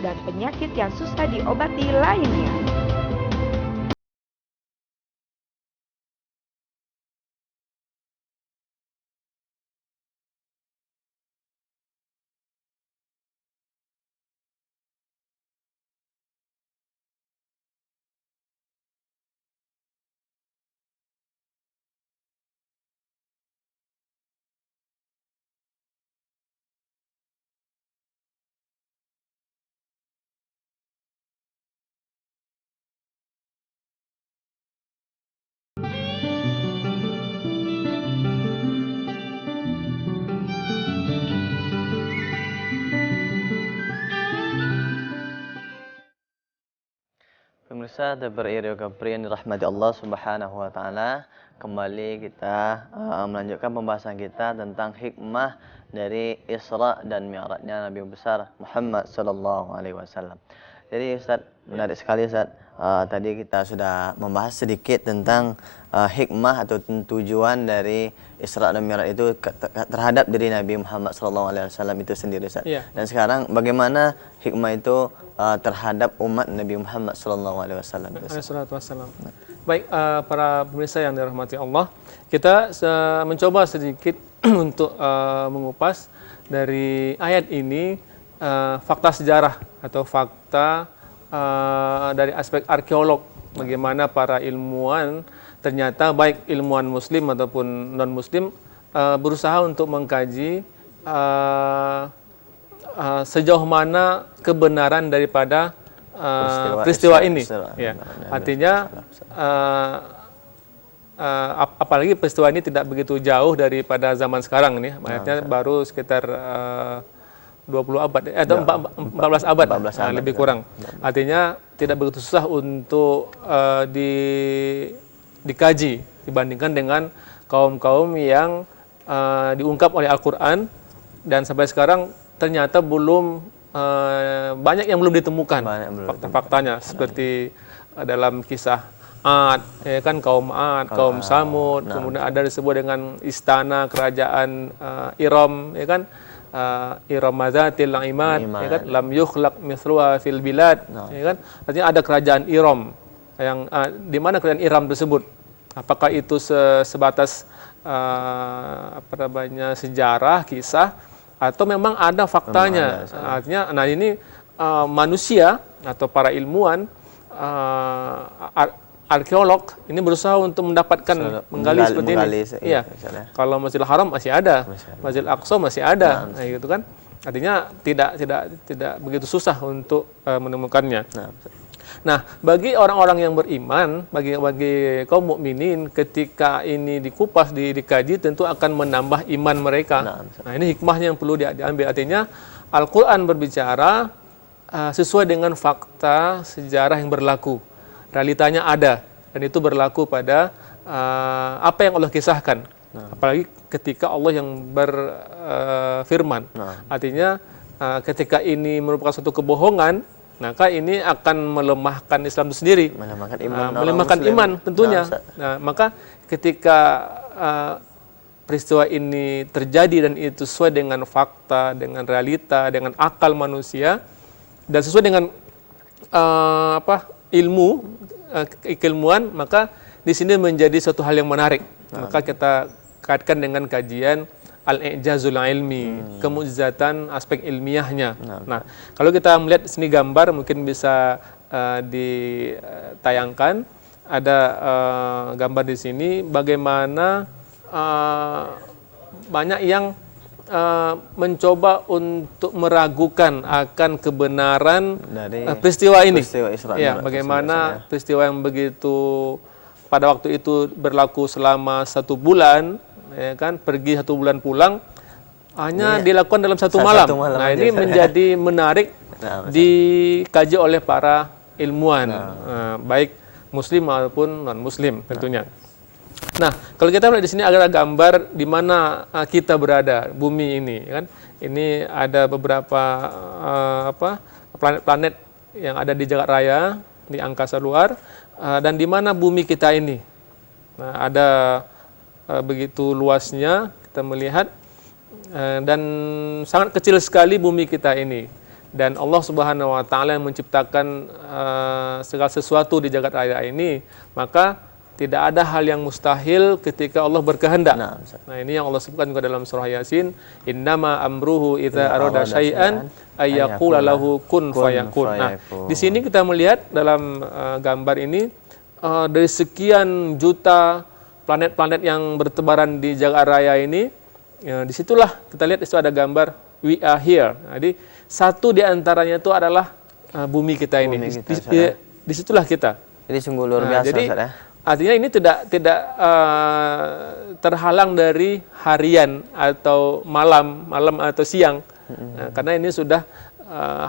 Dan penyakit yang susah diobati lainnya. Pemirsa TVRI Kepri yang dirahmati Allah Subhanahu wa taala, kembali kita melanjutkan pembahasan kita tentang hikmah dari Isra dan Mi'rajnya Nabi besar Muhammad sallallahu alaihi wasallam. Jadi Ustaz, menarik sekali Ustaz. Tadi kita sudah membahas sedikit tentang hikmah atau tujuan dari Isra dan Mi'raj itu terhadap diri Nabi Muhammad SAW itu sendiri, Ustaz. Ya. Dan sekarang bagaimana hikmah itu terhadap umat Nabi Muhammad SAW? Baik, para pemirsa yang dirahmati Allah, kita mencoba sedikit untuk mengupas dari ayat ini fakta sejarah atau fakta dari aspek arkeolog, bagaimana para ilmuwan ternyata baik ilmuwan muslim ataupun non muslim berusaha untuk mengkaji sejauh mana kebenaran daripada peristiwa ini. Ya. Artinya apalagi peristiwa ini tidak begitu jauh daripada zaman sekarang nih, maksudnya baru sekitar 20 abad atau 14 abad, lebih kurang. Artinya tidak begitu susah untuk dikaji dibandingkan dengan kaum-kaum yang diungkap oleh Al-Qur'an, dan sampai sekarang ternyata belum banyak yang belum ditemukan fakta-faktanya, seperti dalam kisah Ad, ya kan, kaum Ad, kaum Samud, kemudian ada disebut dengan istana kerajaan Iram, ya kan, Iram Mazatil Imad, ya kan, lam yukhlaq mithluha fil bilad, ya kan, artinya ada kerajaan Iram yang di mana kerajaan Iram tersebut, apakah itu sebatas sejarah, kisah, atau memang ada faktanya. Artinya, nah ini manusia atau para ilmuwan, arkeolog ini berusaha untuk mendapatkan menggali seperti ini. Iya. Kalau Masjidil Haram masih ada, Masjidil Aqsa masih ada, nah, gitu kan. Artinya tidak begitu susah untuk menemukannya. Nah, bagi orang-orang yang beriman, bagi kaum mukminin, ketika ini dikupas, dikaji, tentu akan menambah iman mereka. Nah, ini hikmahnya yang perlu diambil. Artinya, Al-Quran berbicara sesuai dengan fakta sejarah yang berlaku. Realitanya ada, dan itu berlaku pada apa yang Allah kisahkan. Apalagi ketika Allah yang berfirman. Artinya, ketika ini merupakan suatu kebohongan, maka ini akan melemahkan Islam itu sendiri, melemahkan iman tentunya. Nah, maka ketika peristiwa ini terjadi dan itu sesuai dengan fakta, dengan realita, dengan akal manusia, dan sesuai dengan ilmu, keilmuan, maka di sini menjadi suatu hal yang menarik. Maka kita kaitkan dengan kajian al-i'jazul ilmi, kemukjizatan aspek ilmiahnya. Nah, kalau kita melihat di sini gambar mungkin bisa ditayangkan, ada gambar di sini bagaimana banyak yang mencoba untuk meragukan akan kebenaran dari peristiwa ini. Bagaimana peristiwa yang begitu pada waktu itu berlaku selama 1 bulan, ya kan, pergi 1 bulan pulang, hanya dilakukan dalam satu malam. Nah, ini menjadi menarik dikaji oleh para ilmuwan, baik Muslim maupun non Muslim tentunya. Nah, kalau kita melihat di sini ada gambar di mana kita berada, bumi ini, kan? Ini ada beberapa planet-planet yang ada di jagat raya, di angkasa luar, dan di mana bumi kita ini. Nah, ada begitu luasnya kita melihat, dan sangat kecil sekali bumi kita ini. Dan Allah Subhanahu wa taala yang menciptakan segala sesuatu di jagat raya ini, maka tidak ada hal yang mustahil ketika Allah berkehendak. Nah, ini yang Allah sebutkan juga dalam surah Yasin, innama amruhu idza arada syai'an ayyaqula lahu kun fayakun. Nah, di sini kita melihat dalam gambar ini dari sekian juta planet-planet yang bertebaran di jagat raya ini, disitulah kita lihat itu ada gambar we are here. Jadi satu di antaranya itu adalah bumi kita ini. Disitulah kita. Jadi sungguh luar biasa, jadi, artinya ini tidak terhalang dari harian atau malam atau siang, karena ini sudah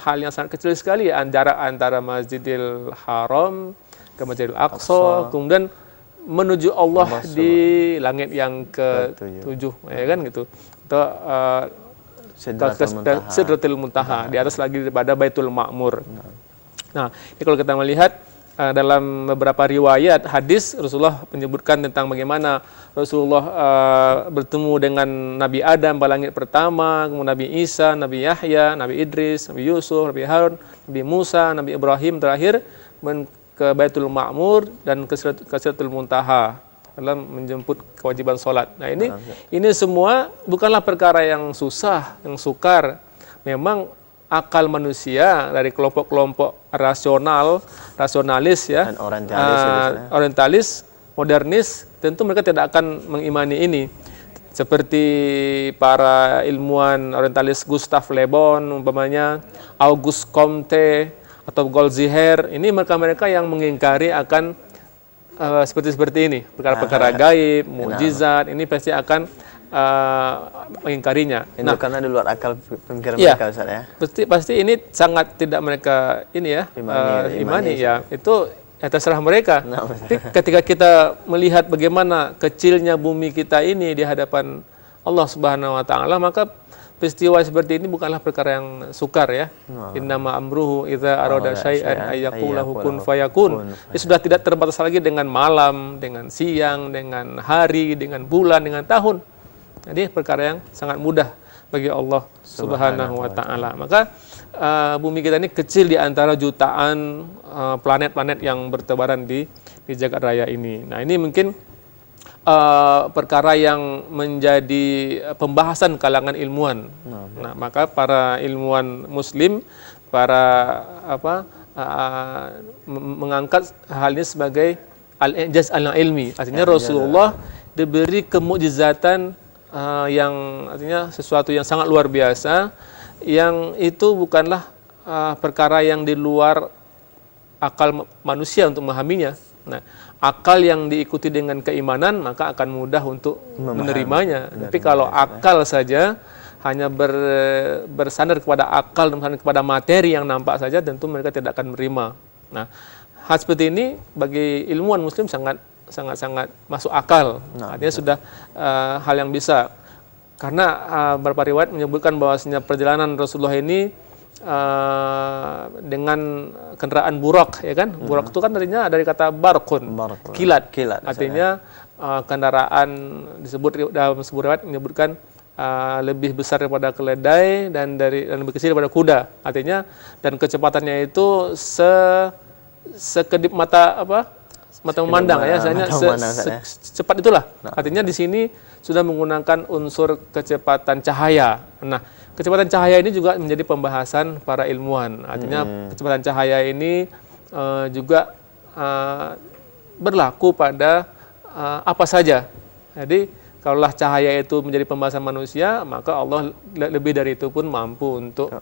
hal yang sangat kecil sekali antara Masjidil Haram ke Masjidil Aqsa, kemudian menuju Allah di langit yang ke-7, ya kan gitu. Atau Sidratul Muntaha, di atas lagi daripada Baitul Ma'mur. Nah, ini kalau kita melihat dalam beberapa riwayat hadis, Rasulullah menyebutkan tentang bagaimana Rasulullah bertemu dengan Nabi Adam pada langit pertama, kemudian Nabi Isa, Nabi Yahya, Nabi Idris, Nabi Yusuf, Nabi Harun, Nabi Musa, Nabi Ibrahim terakhir ke Baitul Ma'mur dan ke Sidratul Muntaha dalam menjemput kewajiban sholat. Nah, ini semua bukanlah perkara yang susah, yang sukar. Memang akal manusia dari kelompok-kelompok rasionalis ya, dan orientalis, modernis, tentu mereka tidak akan mengimani ini. Seperti para ilmuwan orientalis Gustav Le Bon umpamanya, Auguste Comte atau Goldziher, ini mereka-mereka yang mengingkari akan seperti ini, perkara-perkara gaib, mukjizat, ini pasti akan mengingkarinya. Itu karena di luar akal pemikiran mereka, Ustaz, ya. Pasti ini sangat tidak mereka imani ya. Itu terserah mereka. Tapi ketika kita melihat bagaimana kecilnya bumi kita ini di hadapan Allah Subhanahu wa taala, maka peristiwa seperti ini bukanlah perkara yang sukar ya. Innama amruhu idza arada syai'an ayyaqula kun fayakun. Ini sudah tidak terbatas lagi dengan malam, dengan siang, dengan hari, dengan bulan, dengan tahun. Jadi perkara yang sangat mudah bagi Allah Subhanahu wa taala. Maka bumi kita ini kecil di antara jutaan planet-planet yang bertebaran di jagat raya ini. Nah, ini mungkin perkara yang menjadi pembahasan kalangan ilmuwan. Nah, maka para ilmuwan Muslim, para mengangkat hal ini sebagai al-i'jaz al-ilmi. Artinya Rasulullah diberi kemukjizatan yang artinya sesuatu yang sangat luar biasa, yang itu bukanlah perkara yang di luar akal manusia untuk memahaminya. Nah, akal yang diikuti dengan keimanan maka akan mudah untuk menerimanya. Tapi kalau akal saja hanya bersandar kepada akal dan bersandar kepada materi yang nampak saja, tentu mereka tidak akan menerima. Nah, hal seperti ini bagi ilmuwan Muslim sangat masuk akal. Artinya sudah hal yang bisa. Karena beberapa riwayat menyebutkan bahwasanya perjalanan Rasulullah ini dengan kendaraan burak, ya kan? Burak itu kan dari kata barkun, kilat. Artinya kendaraan disebut dalam sebuah riwayat menyebutkan lebih besar daripada keledai dan lebih kecil daripada kuda. Artinya dan kecepatannya itu sekedip mata memandang ya, secepat itulah. Artinya di sini sudah menggunakan unsur kecepatan cahaya. Nah, kecepatan cahaya ini juga menjadi pembahasan para ilmuwan. Artinya kecepatan cahaya ini juga berlaku pada apa saja. Jadi kalaulah cahaya itu menjadi pembahasan manusia, maka Allah lebih dari itu pun mampu untuk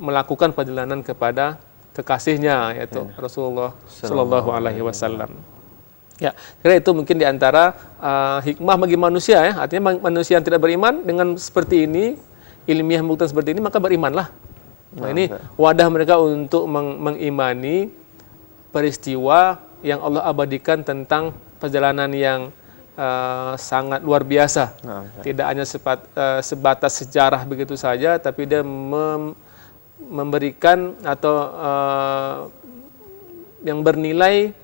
melakukan perjalanan kepada kekasihnya, yaitu Rasulullah Shallallahu Alaihi Wasallam. Ya, kira itu mungkin diantara hikmah bagi manusia ya. Artinya manusia yang tidak beriman dengan seperti ini, ilmiah membuktikan seperti ini, maka berimanlah. Nah, ini wadah mereka untuk mengimani peristiwa yang Allah abadikan tentang perjalanan yang sangat luar biasa. Tidak hanya sebatas sejarah begitu saja, tapi dia memberikan atau yang bernilai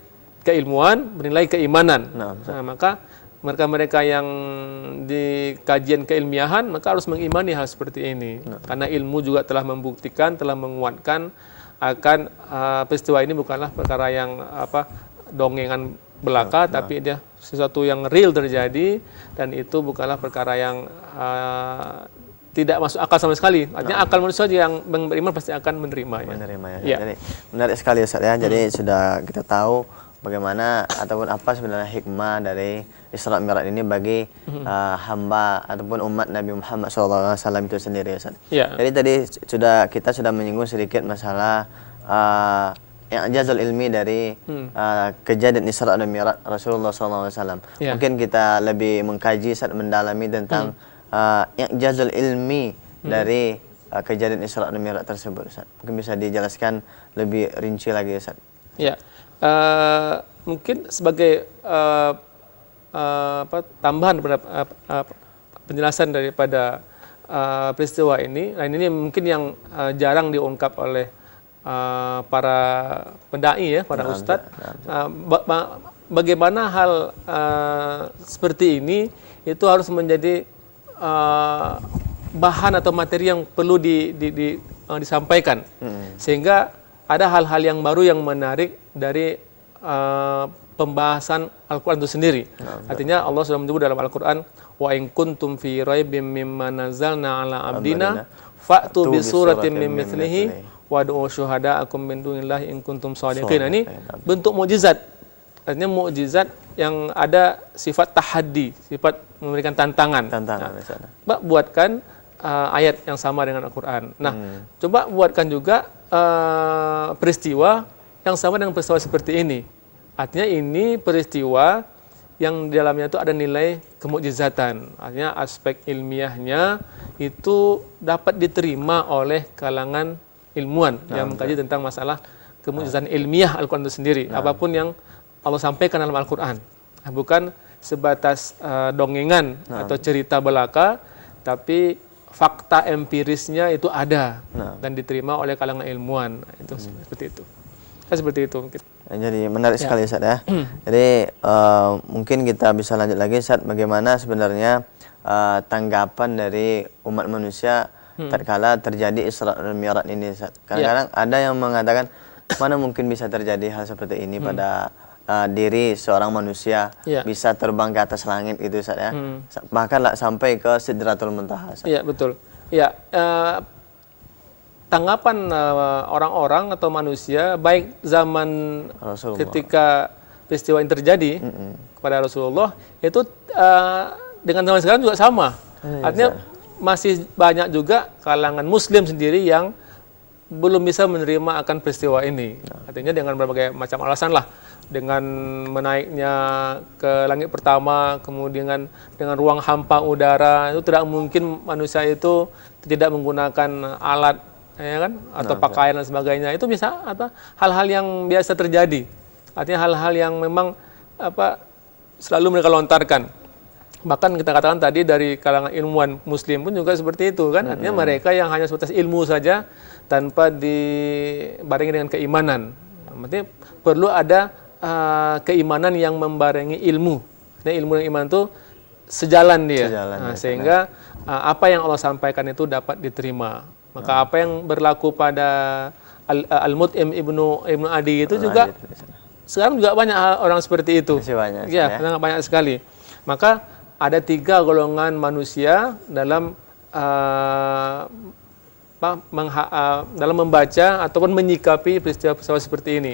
keilmuan, bernilai keimanan. Nah, maka mereka-mereka yang di kajian keilmiahan maka harus mengimani hal seperti ini. Karena ilmu juga telah membuktikan, telah menguatkan akan peristiwa ini bukanlah perkara yang dongengan belaka, tapi dia sesuatu yang real terjadi, dan itu bukanlah perkara yang tidak masuk akal sama sekali. Artinya akal manusia yang beriman pasti akan menerimanya. Ya. Jadi menarik sekali Ustaz ya. Jadi sudah kita tahu bagaimana ataupun apa sebenarnya hikmah dari Isra Mi'raj ini bagi hamba ataupun umat Nabi Muhammad SAW itu sendiri Ustaz. Ya. Jadi tadi kita sudah menyinggung sedikit masalah i'jazul ilmi dari kejadian Isra dan Mi'raj Rasulullah SAW. Ya. Mungkin kita lebih mengkaji Ustaz, mendalami tentang i'jazul ilmi dari kejadian Isra dan Mi'raj tersebut Ustaz. Mungkin bisa dijelaskan lebih rinci lagi Ustaz. Ya. Mungkin sebagai tambahan pada penjelasan daripada peristiwa ini, nah ini mungkin yang jarang diungkap oleh para pendai ya, para ustadz. Bagaimana hal seperti ini itu harus menjadi bahan atau materi yang perlu disampaikan, sehingga ada hal-hal yang baru yang menarik dari pembahasan Al-Quran itu sendiri. Artinya Allah sudah menyebut dalam Al-Quran, wa in kuntum fi raibim mimma nazzalna ala abdina fa'tu bi suratin min mithlihi wad'u syuhada'akum min dunillahi in kuntum shadiqin. Ini bentuk mukjizat. Artinya mukjizat yang ada sifat tahaddi, sifat memberikan tantangan. Buatkan ayat yang sama dengan Al-Quran. Nah, coba buatkan juga peristiwa yang sama dengan peristiwa seperti ini. Artinya ini peristiwa yang di dalamnya itu ada nilai kemukjizatan. Artinya aspek ilmiahnya itu dapat diterima oleh kalangan ilmuwan yang mengkaji tentang masalah kemukjizatan ilmiah Al-Quran itu sendiri. Apapun yang Allah sampaikan dalam Al-Quran. Bukan sebatas dongengan atau cerita belaka, tapi fakta empirisnya itu ada dan diterima oleh kalangan ilmuwan. Itu seperti itu. Seperti itu mungkin. Jadi menarik sekali Ustaz ya. Jadi mungkin kita bisa lanjut lagi Ustaz, bagaimana sebenarnya tanggapan dari umat manusia tatkala terjadi Isra dan Mi'raj ini Ustaz. Kadang-kadang ada yang mengatakan mana mungkin bisa terjadi hal seperti ini pada diri seorang manusia, bisa terbang ke atas langit itu Ustaz ya. Bahkan sampai ke Sidratul Muntaha. Iya, betul. Ya, tanggapan orang-orang atau manusia baik zaman Rasulullah, ketika peristiwa ini terjadi kepada Rasulullah itu dengan zaman sekarang juga sama. Artinya masih banyak juga kalangan Muslim sendiri yang belum bisa menerima akan peristiwa ini. Artinya dengan berbagai macam alasan lah, dengan menaiknya ke langit pertama, kemudian dengan ruang hampa udara, itu tidak mungkin manusia itu tidak menggunakan alat, ya kan, atau pakaian dan sebagainya. Itu bisa hal-hal yang biasa terjadi. Artinya hal-hal yang memang selalu mereka lontarkan. Bahkan kita katakan tadi dari kalangan ilmuwan muslim pun juga seperti itu kan. Artinya mereka yang hanya sebatas ilmu saja tanpa dibarengi dengan keimanan. Artinya perlu ada keimanan yang membarengi ilmu. Nah, ilmu dan iman itu sejalan dia. Sehingga apa yang Allah sampaikan itu dapat diterima. Maka apa yang berlaku pada Al-Mut'im ibnu Adi itu juga sekarang juga banyak orang seperti itu. Ya, sangat banyak sekali. Maka ada 3 golongan manusia dalam dalam membaca ataupun menyikapi peristiwa seperti ini.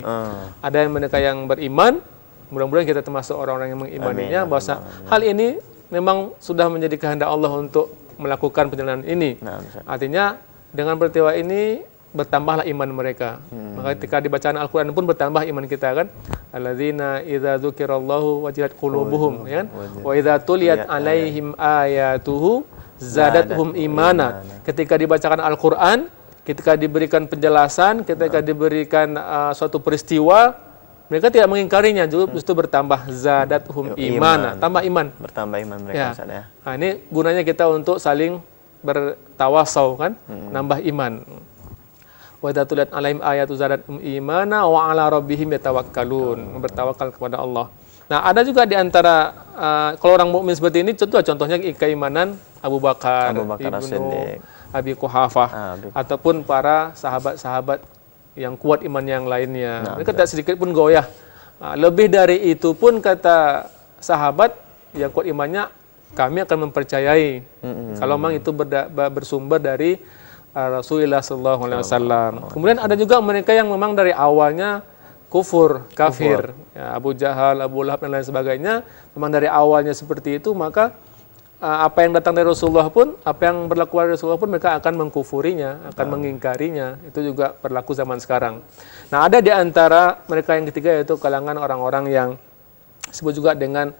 Ada yang mereka yang beriman, mudah-mudahan kita termasuk orang-orang yang mengimaninya, bahwa hal ini memang sudah menjadi kehendak Allah untuk melakukan perjalanan ini. Artinya dengan peristiwa ini bertambahlah iman mereka. Maka ketika dibacaan Al-Quran pun bertambah iman kita kan. Alladzina idza dzukirallahu wajilat qulubuhum, ya kan? Wa idza tuliyat alaihim ayatuhu zadatuhum imana. Ketika dibacakan Al-Quran, ketika diberikan penjelasan, ketika diberikan suatu peristiwa, mereka tidak mengingkarinya, justru bertambah zadatuhum imana, tambah iman. Bertambah iman mereka. Ya. Nah, ini gunanya kita untuk saling bertawasau kan, nambah iman. Wa idza tuliyat alaihim ayatu zadatuhum imana wa ala rabbihim yatawakkalun, bertawakal kepada Allah. Nah, ada juga di antara kalau orang mukmin seperti ini, contohnya keimanan Abu Bakar Ibnu Abi Quhafah, ataupun para sahabat-sahabat yang kuat iman yang lainnya. Mereka tidak sedikit pun goyah. Lebih dari itu pun kata sahabat yang kuat imannya, kami akan mempercayai kalau memang itu bersumber dari Rasulullah SAW. Kemudian ada juga mereka yang memang dari awalnya kufur, kafir, ya, Abu Jahal, Abu Lahab dan lain sebagainya, memang dari awalnya seperti itu, maka apa yang datang dari Rasulullah pun, apa yang berlaku dari Rasulullah pun mereka akan mengkufurinya, akan mengingkarinya. Itu juga berlaku zaman sekarang. Nah, ada di antara mereka yang ketiga, yaitu kalangan orang-orang yang disebut juga dengan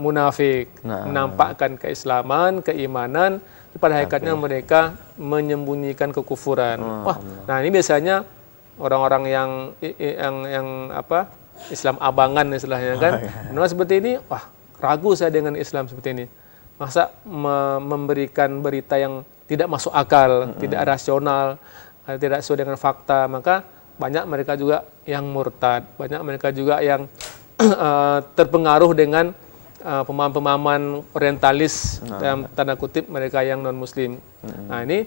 munafik, menampakkan keislaman, keimanan, pada hakikatnya mereka menyembunyikan kekufuran. Nah, ini biasanya orang-orang yang Islam abangan istilahnya kan. Nah, seperti ini, ragu saya dengan Islam seperti ini. Masa memberikan berita yang tidak masuk akal, tidak rasional, tidak sesuai dengan fakta, maka banyak mereka juga yang murtad, banyak mereka juga yang terpengaruh dengan pemahaman-pemahaman orientalis dalam tanda kutip mereka yang non-muslim. Nah, ini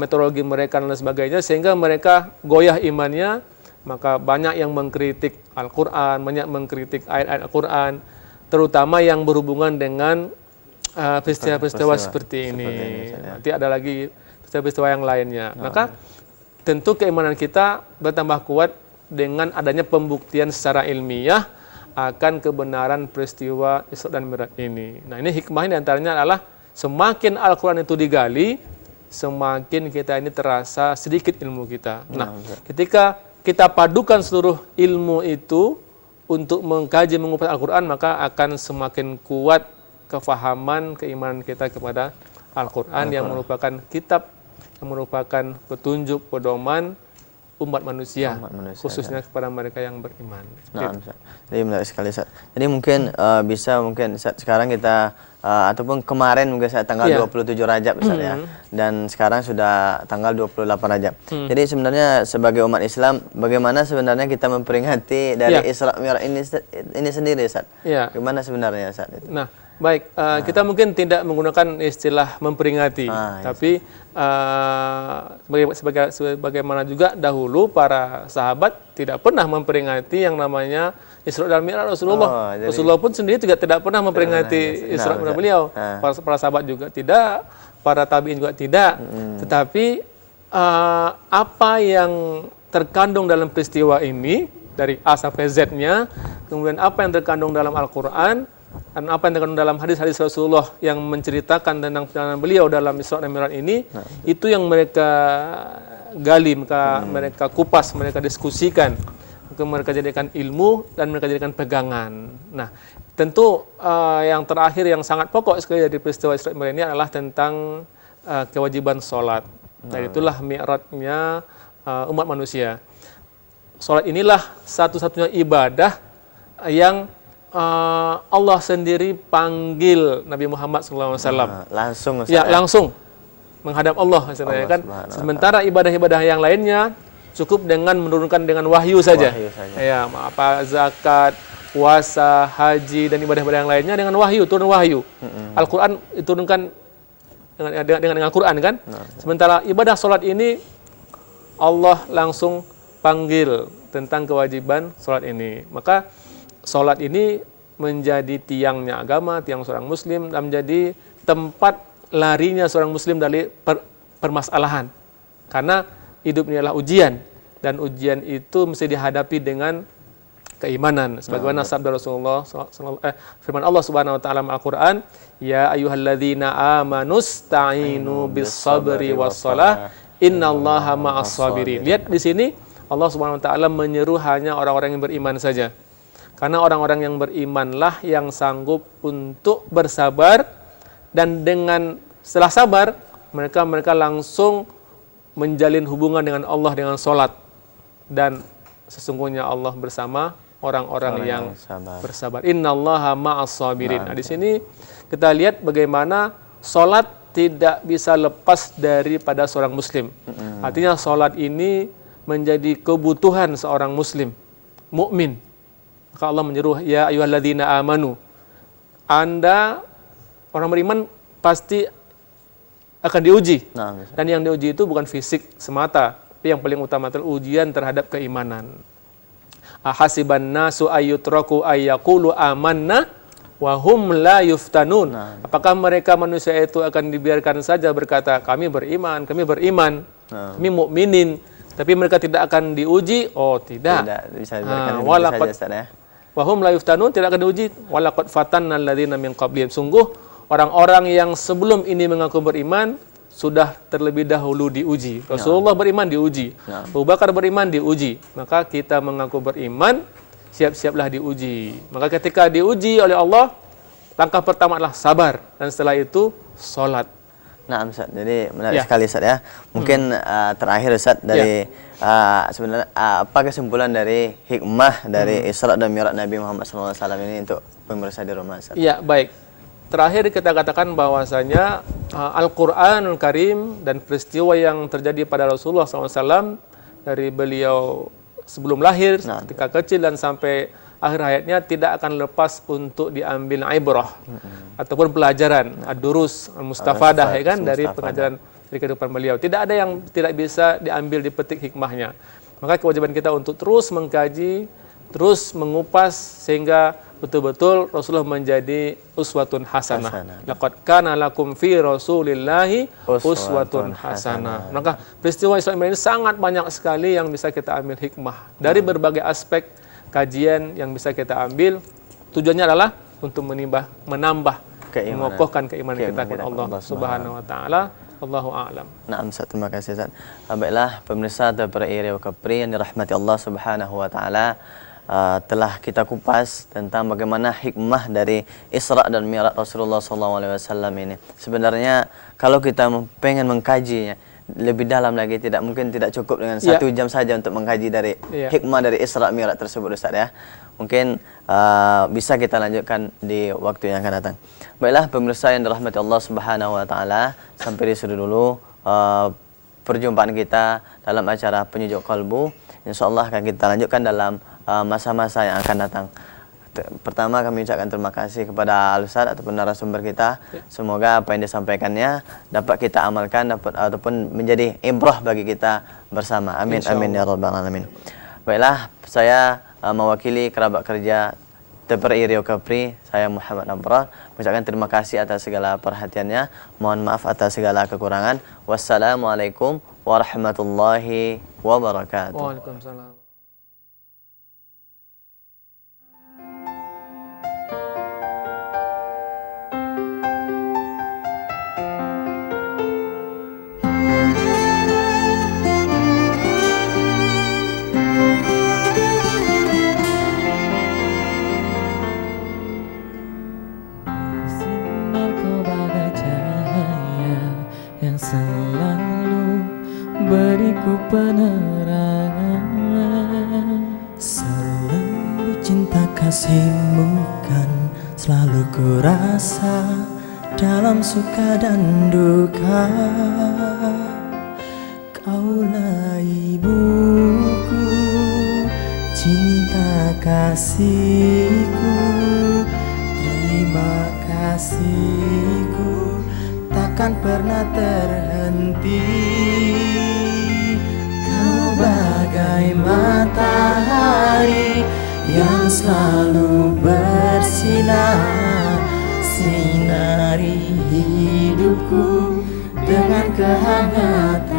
metodologi mereka dan sebagainya, sehingga mereka goyah imannya, maka banyak yang mengkritik Al-Quran, banyak mengkritik ayat-ayat Al-Quran, terutama yang berhubungan dengan peristiwa-peristiwa seperti ini. Nanti ada lagi peristiwa-peristiwa yang lainnya. Maka tentu keimanan kita bertambah kuat dengan adanya pembuktian secara ilmiah akan kebenaran peristiwa Isra dan Mi'raj ini. Nah, ini hikmahnya diantaranya adalah semakin Al-Quran itu digali, semakin kita ini terasa sedikit ilmu kita. Nah, ketika kita padukan seluruh ilmu itu untuk mengkaji, mengupas Al-Quran, maka akan semakin kuat kefahaman, keimanan kita kepada Al-Quran yang merupakan kitab, yang merupakan petunjuk, pedoman umat manusia, khususnya kepada mereka yang beriman. Jadi menarik sekali, Ustaz. Jadi mungkin bisa sekarang kita ataupun kemarin mungkin saat tanggal 27 Rajab Ustaz ya. Dan sekarang sudah tanggal 28 Rajab. Jadi sebenarnya sebagai umat Islam, bagaimana sebenarnya kita memperingati dari Isra Mi'raj ini sendiri, Ustaz? Gimana sebenarnya saat itu? Nah, baik, kita mungkin tidak menggunakan istilah memperingati, tapi sebagaimana juga dahulu para sahabat tidak pernah memperingati yang namanya Isra dan Mi'raj Rasulullah. Rasulullah pun sendiri juga tidak pernah memperingati Isra dan Mi'raj beliau. Para sahabat juga tidak, para tabi'in juga tidak. Tetapi apa yang terkandung dalam peristiwa ini dari A sampai Z-nya, kemudian apa yang terkandung dalam Al-Quran, dan apa yang terkandung dalam hadis-hadis Rasulullah yang menceritakan tentang perjalanan beliau dalam Isra dan Mi'raj ini, itu yang mereka gali, mereka kupas, mereka diskusikan, mereka jadikan ilmu dan mereka jadikan pegangan. Nah, tentu yang terakhir yang sangat pokok sekali dari peristiwa Isra dan Mi'raj ini adalah tentang kewajiban sholat. Dan itulah mi'rajnya umat manusia. Sholat inilah satu-satunya ibadah yang Allah sendiri panggil Nabi Muhammad SAW. Langsung. Ya, langsung menghadap Allah, kan. Sementara ibadah-ibadah yang lainnya cukup dengan menurunkan dengan wahyu saja. Ya, apa zakat, puasa, haji dan ibadah-ibadah yang lainnya dengan wahyu, turun wahyu. Al-Qur'an diturunkan dengan Al-Qur'an, kan. Sementara ibadah salat ini Allah langsung panggil tentang kewajiban salat ini. Maka salat ini menjadi tiangnya agama, tiang seorang muslim, dan menjadi tempat larinya seorang muslim dari permasalahan. Karena hidup ini adalah ujian, dan ujian itu mesti dihadapi dengan keimanan. Sebagaimana sabda Rasulullah, firman Allah Subhanahu wa taala Al-Qur'an, ya ayyuhalladzina amanusta'inu bis-sabri was-shalah innallaha ma'as-sabirin. Lihat di sini Allah Subhanahu wa taala menyeru hanya orang-orang yang beriman saja. Karena orang-orang yang berimanlah yang sanggup untuk bersabar, dan dengan setelah sabar mereka langsung menjalin hubungan dengan Allah dengan salat, dan sesungguhnya Allah bersama orang-orang yang bersabar. Innallaha ma'as-sabirin. Nah, di sini kita lihat bagaimana salat tidak bisa lepas daripada seorang muslim. Artinya salat ini menjadi kebutuhan seorang muslim, mukmin. Maka Allah menyuruh, ya ayyuhalladzina amanu. Anda orang beriman pasti akan diuji. Dan yang diuji itu bukan fisik semata, tapi yang paling utama adalah ujian terhadap keimanan. Ahasiban nasu ayyutraku ayyaqulu amanna wa hum la yuftanun. Apakah mereka manusia itu akan dibiarkan saja berkata kami beriman, kami mukminin, tapi mereka tidak akan diuji? Oh, tidak. Tidak bisa dibiarkan saja, ya. Wa hum la yuftanun, tidak akan diuji. Walaqad fatanna alladzina min qablihim. Sungguh orang-orang yang sebelum ini mengaku beriman sudah terlebih dahulu diuji. Rasulullah beriman diuji. Abu Bakar beriman diuji. Maka kita mengaku beriman, siap-siaplah diuji. Maka ketika diuji oleh Allah, langkah pertama adalah sabar, dan setelah itu salat. Nah, Ustaz, jadi menarik sekali, Ustaz, ya. Mungkin terakhir, Ustaz, dari sebenarnya apa kesimpulan dari hikmah dari Isra dan Mi'raj Nabi Muhammad SAW ini untuk pemirsa di rumah, Ustaz? Ya, baik. Terakhir kita katakan bahwasanya Al-Qur'anul Karim dan peristiwa yang terjadi pada Rasulullah SAW dari beliau sebelum lahir, ketika kecil dan sampai akhir hayatnya tidak akan lepas untuk diambil ibrah ataupun pelajaran, ad-durus, mustafadah, ya kan, dari pengajaran dari kehidupan beliau. Tidak ada yang tidak bisa diambil, dipetik hikmahnya. Maka kewajiban kita untuk terus mengkaji, terus mengupas sehingga betul-betul Rasulullah menjadi uswatun hasanah. Laqad kana lakum fi Rasulillahi uswatun hasanah. Maka peristiwa Isra Mi'raj ini sangat banyak sekali yang bisa kita ambil hikmah dari berbagai aspek kajian yang bisa kita ambil. Tujuannya adalah untuk menambah, mengokohkan keimanan kita kepada Allah Subhanahu wa taala. Allahu a'lam. Nah, Ustaz, terima kasih, Ustaz. Baiklah, pemirsa TVRI Kapri yang dirahmati Allah Subhanahu wa taala, telah kita kupas tentang bagaimana hikmah dari Isra dan Mi'raj Rasulullah SAW ini. Sebenarnya kalau kita pengen mengkajinya lebih dalam lagi, tidak cukup dengan 1 jam saja untuk mengkaji dari hikmah dari Isra Mi'raj tersebut, Ustaz, ya. Mungkin bisa kita lanjutkan di waktu yang akan datang. Baiklah, pemirsa yang dirahmati Allah Subhanahu wa taala, sampai di sini dulu perjumpaan kita dalam acara Penyejuk Kalbu. Insyaallah akan kita lanjutkan dalam masa-masa yang akan datang. Pertama, kami ucapkan terima kasih kepada Al-Ustaz ataupun narasumber kita. Semoga apa yang disampaikannya dapat kita amalkan, ataupun menjadi ibrah bagi kita bersama. Amin, amin ya rabbal alamin. Baiklah, saya mewakili kerabat kerja TVRI Riau Kapri, saya Muhammad Nabrar, mengucapkan terima kasih atas segala perhatiannya. Mohon maaf atas segala kekurangan. Wassalamualaikum warahmatullahi wabarakatuh. Waalaikumsalam. Selalu beriku penerangan, selembut cinta kasih-Mu. selalu ku rasa dalam suka dan duka. Kaulah ibuku, cinta kasihku, terima kasihku takkan pernah terhenti. Kau bagai matahari yang selalu bersinar, sinari hidupku dengan kehangatan.